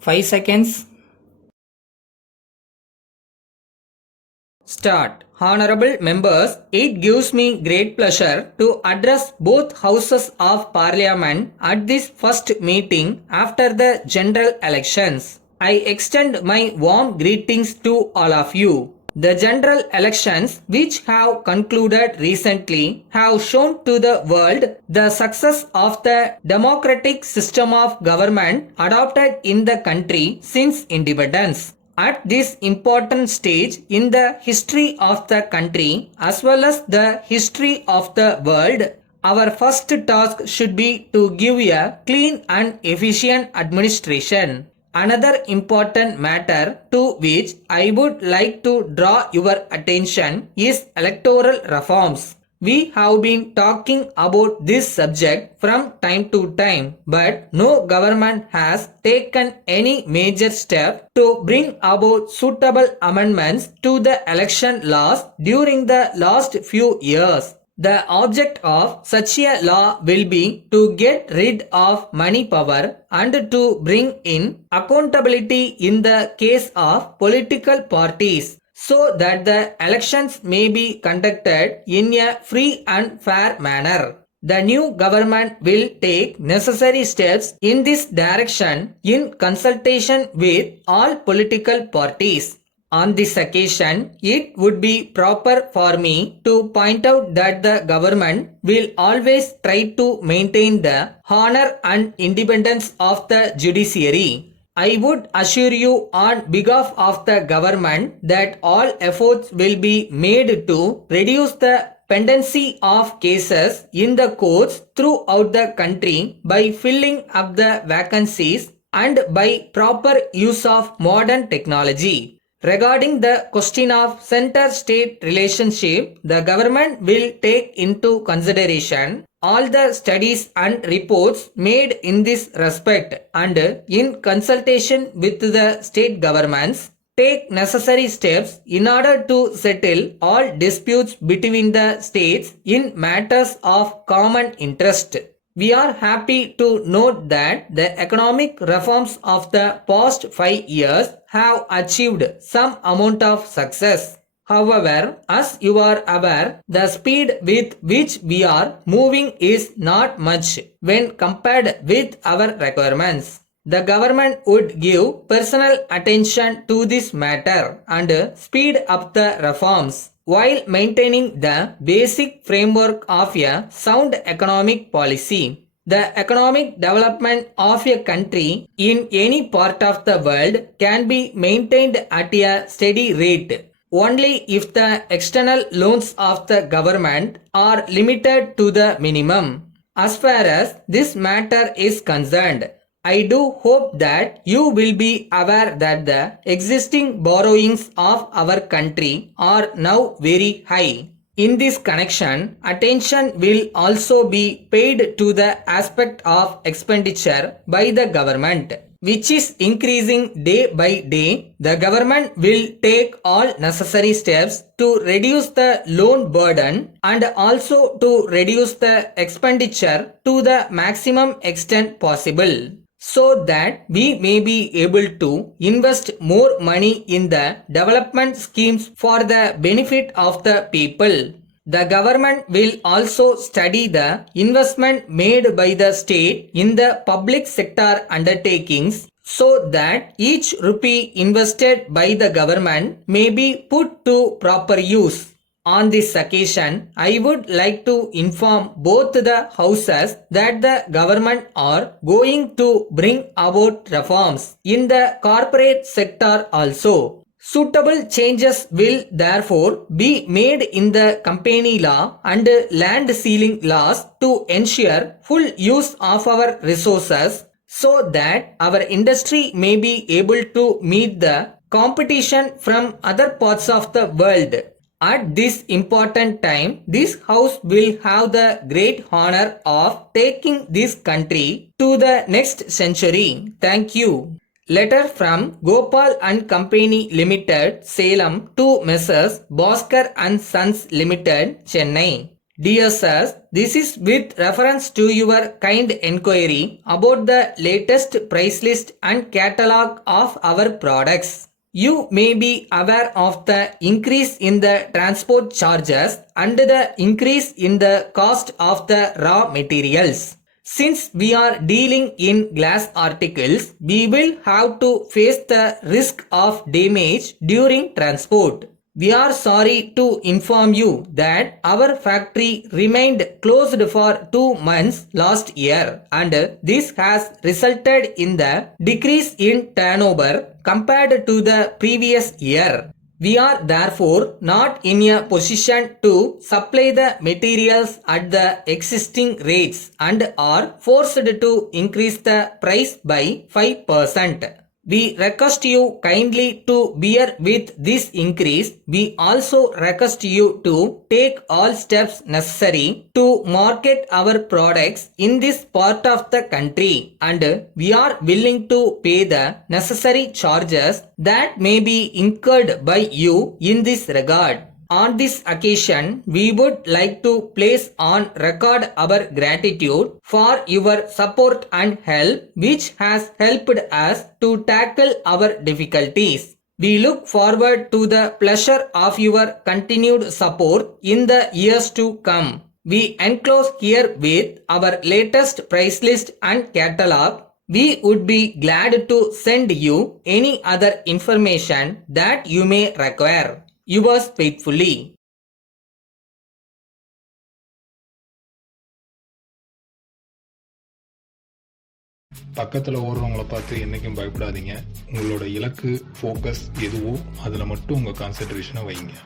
5 seconds. Start. Honorable members, it gives me great pleasure to address both houses of parliament at this first meeting after the general elections. I extend my warm greetings to all of you. The general elections, which have concluded recently, have shown to the world the success of the democratic system of government adopted in the country since independence. At this important stage in the history of the country as well as the history of the world, our first task should be to give a clean and efficient administration. Another important matter to which I would like to draw your attention is electoral reforms. We have been talking about this subject from time to time, but no government has taken any major step to bring about suitable amendments to the election laws during the last few years. The object of such a law will be to get rid of money power and to bring in accountability in the case of political parties, so that the elections may be conducted in a free and fair manner. The new government will take necessary steps in this direction in consultation with all political parties. On this occasion, it would be proper for me to point out that the government will always try to maintain the honor and independence of the judiciary. I would assure you on behalf of the government that all efforts will be made to reduce the pendency of cases in the courts throughout the country by filling up the vacancies and by proper use of modern technology. Regarding the question of center-state relationship, the government will take into consideration all the studies and reports made in this respect and in consultation with the state governments take necessary steps in order to settle all disputes between the states in matters of common interest. We are happy to note that the economic reforms of the past 5 years have achieved some amount of success. However, as you are aware, the speed with which we are moving is not much when compared with our requirements. The government would give personal attention to this matter and speed up the reforms while maintaining the basic framework of a sound economic policy. The economic development of a country in any part of the world can be maintained at a steady rate only if the external loans of the government are limited to the minimum. As far as this matter is concerned, I do hope that you will be aware that the existing borrowings of our country are now very high. In this connection, attention will also be paid to the aspect of expenditure by the government, which is increasing day by day. The government will take all necessary steps to reduce the loan burden and also to reduce the expenditure to the maximum extent possible, so that we may be able to invest more money in the development schemes for the benefit of the people. The government will also study the investment made by the state in the public sector undertakings, so that each rupee invested by the government may be put to proper use. On this occasion, I would like to inform both the houses that the government are going to bring about reforms in the corporate sector also. Suitable changes will therefore be made in the company law and land ceiling laws to ensure full use of our resources, so that our industry may be able to meet the competition from other parts of the world. At this important time, this house will have the great honor of taking this country to the next century. Thank you. Letter from Gopal and Company Limited, Salem to Messrs. Bhaskar and Sons Limited, Chennai. Dear sirs, this is with reference to your kind enquiry about the latest price list and catalog of our products. You may be aware of the increase in the transport charges and the increase in the cost of the raw materials. Since we are dealing in glass articles, we will have to face the risk of damage during transport. We are sorry to inform you that our factory remained closed for 2 months last year, and this has resulted in the decrease in turnover compared to the previous year. We are therefore not in a position to supply the materials at the existing rates and are forced to increase the price by 5%. We request you kindly to bear with this increase. We also request you to take all steps necessary to market our products in this part of the country, and we are willing to pay the necessary charges that may be incurred by you in this regard. On this occasion, we would like to place on record our gratitude for your support and help, which has helped us to tackle our difficulties. We look forward to the pleasure of your continued support in the years to come. We enclose here with our latest price list and catalog. We would be glad to send you any other information that you may require. Yours faithfully. பக்கத்தில் ஓடுறவங்கள பார்த்து என்றைக்கும் பயப்படாதீங்க. உங்களோட இலக்கு, focus எதுவோ அதில் மட்டும் உங்கள் கான்சென்ட்ரேஷனை வைங்க.